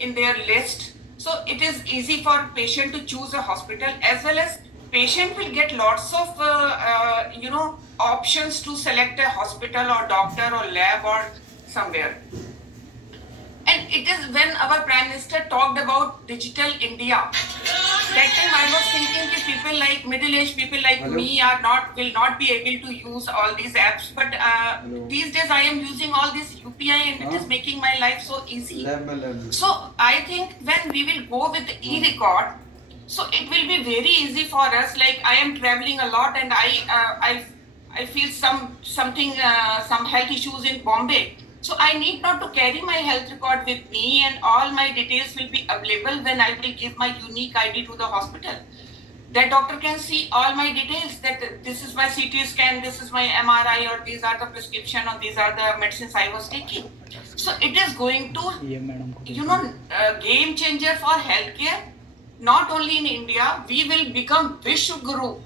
in their list. So it is easy for patient to choose a hospital, as well as patient will get lots of options to select a hospital or doctor or lab or somewhere. And it is when our Prime Minister talked about digital India. That time I was thinking that people like middle-aged people like me will not be able to use all these apps. But these days I am using all this UPI and it is making my life so easy. So I think when we will go with the e-record, so it will be very easy for us. Like I am traveling a lot and I feel some health issues in Bombay. So I need not to carry my health record with me, and all my details will be available when I will give my unique ID to the hospital. That doctor can see all my details, that this is my CT scan, this is my MRI, or these are the prescription, or these are the medicines I was taking. So it is going to, game changer for healthcare. Not only in India, we will become Vishwa Guru,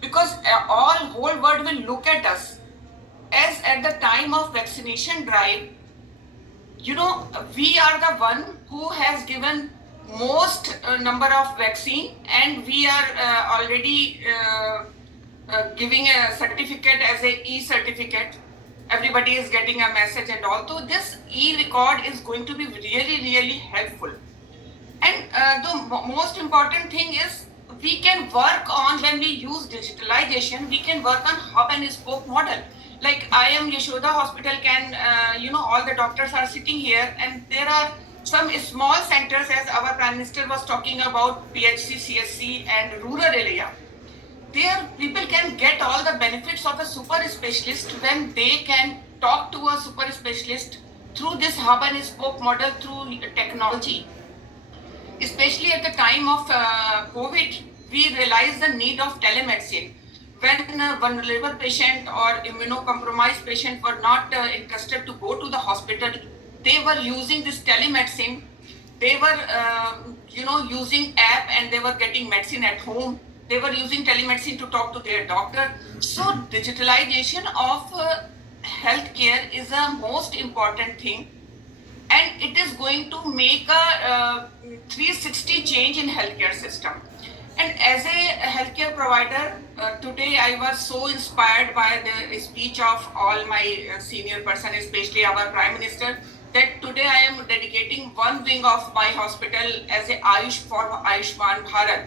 because all whole world will look at us. As at the time of vaccination drive, we are the one who has given most number of vaccine, and we are already giving a certificate as a e-certificate. Everybody is getting a message, and also this e-record is going to be really helpful. And the most important thing is, we can work on, when we use digitalization, we can work on hub and spoke model. Like I am Yashoda Hospital, all the doctors are sitting here, and there are some small centers, as our Prime Minister was talking about, PHC, CSC, and rural area. There, people can get all the benefits of a super specialist when they can talk to a super specialist through this hub and spoke model, through technology. Especially at the time of COVID, we realized the need of telemedicine. When a vulnerable patient or immunocompromised patient were not interested to go to the hospital, they were using this telemedicine. They were, using app, and they were getting medicine at home. They were using telemedicine to talk to their doctor. So digitalization of healthcare is a most important thing, and it is going to make a 360 change in healthcare system. And as a healthcare provider, today I was so inspired by the speech of all my senior person, especially our Prime Minister, that today I am dedicating one wing of my hospital as a Ayushman Bharat.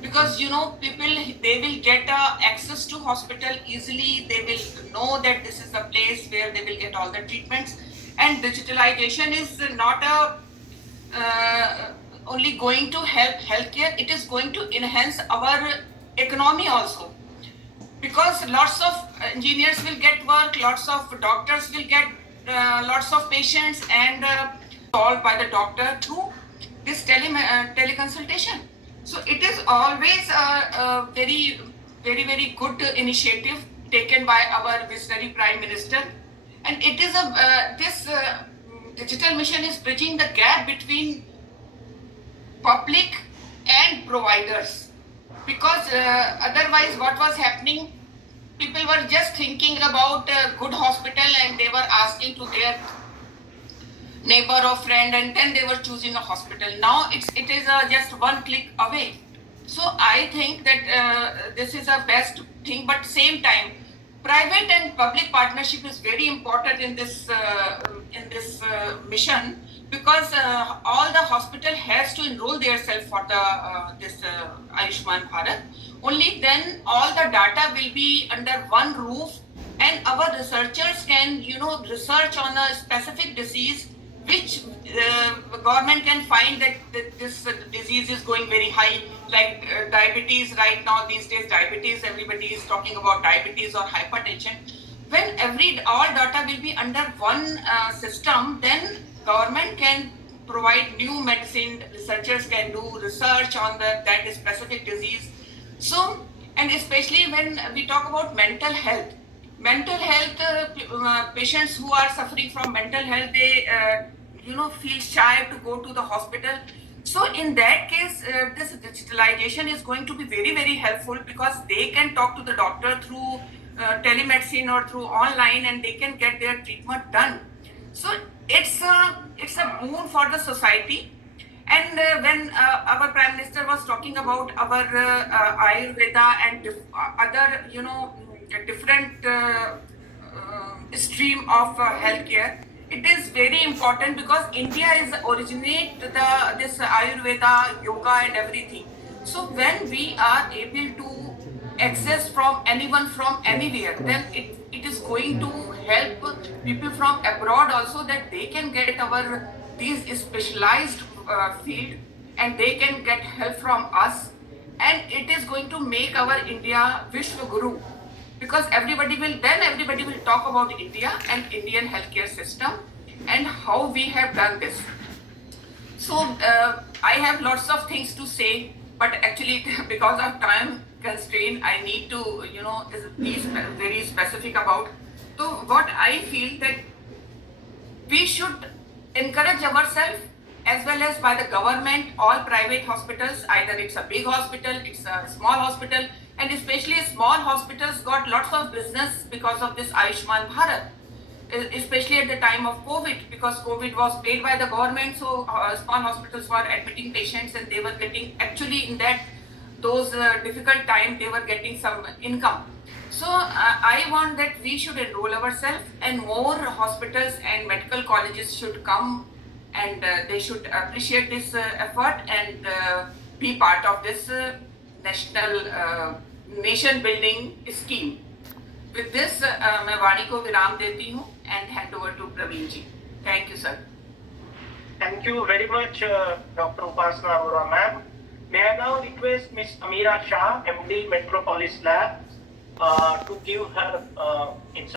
Because people, they will get access to hospital easily. They will know that this is the place where they will get all the treatments. And digitalization is not only going to help healthcare, it is going to enhance our economy also. Because lots of engineers will get work, lots of doctors will get lots of patients, and solved by the doctor through this teleconsultation. So it is always a very good initiative taken by our visionary Prime Minister. And it is this digital mission is bridging the gap between public and providers. Because otherwise, what was happening, people were just thinking about a good hospital, and they were asking to their neighbor or friend, and then they were choosing a hospital. Now it is just one click away. So I think that this is a best thing, but same time, private and public partnership is very important in this mission, because all the hospital has to enroll themselves for the this Ayushman Bharat. Only then all the data will be under one roof, and our researchers can research on a specific disease, which government can find that this disease is going very high, like diabetes. Right now, these days, diabetes, everybody is talking about diabetes or hypertension. When all data will be under one system, then government can provide new medicine, researchers can do research on that specific disease. So, and especially when we talk about mental health, patients who are suffering from mental health, they feel shy to go to the hospital. So in that case, this digitalization is going to be very helpful, because they can talk to the doctor through telemedicine or through online, and they can get their treatment done. So it's a boon for the society. And when our Prime Minister was talking about our Ayurveda and other, different stream of healthcare, it is very important because India is originate this Ayurveda, yoga, and everything. So when we are able to access from anyone from anywhere, then it is going to help people from abroad also, that they can get our these specialized field, and they can get help from us, and it is going to make our India Vishwa Guru, because everybody will talk about India and Indian healthcare system and how we have done this. So I have lots of things to say, but actually because of time constraint, I need to be very specific about. So what I feel that we should encourage ourselves, as well as by the government, all private hospitals, either it's a big hospital, it's a small hospital, and especially small hospitals got lots of business because of this Ayushman Bharat, especially at the time of COVID, because COVID was paid by the government. So small hospitals were admitting patients, and they were getting, actually in that those difficult time, they were getting some income. So I want that we should enroll ourselves, and more hospitals and medical colleges should come, and they should appreciate this effort, and be part of this national nation building scheme. With this, मैं वाणी को विराम देती हूँ and hand over to Praveen ji. Thank you, sir. Thank you very much, Dr. Upasana Arora ma'am. May I now request Ms. Amira Shah, MD Metropolis Lab, to give her